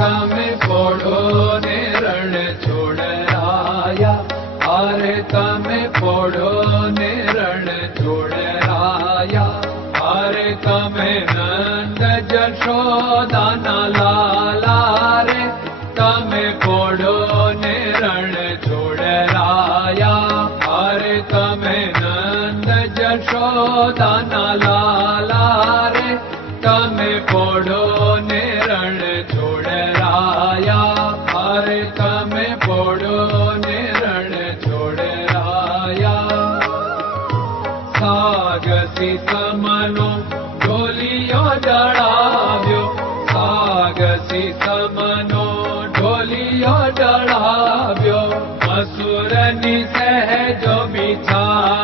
તમે પોળો ને રણ છોડરાયા, અરે તમે પોળો ને રણ છોડરાયા, અરે તમે નંદ જશોદાના લાલા રે, તમે પોળો ને રણ છોડરાયા, અરે તમે નંદ જશોદાના લાલા રે, તમે પોળો ને રણ છોડરાયા, અરે તમે પોળો ને રણ છોડરાયા. સાગસી સમનો ઢોલિયો ડળાવ્યો, સાગસી સમનો ઢોલિયો ડળાવ્યો, અસુરની સહેજો બિછા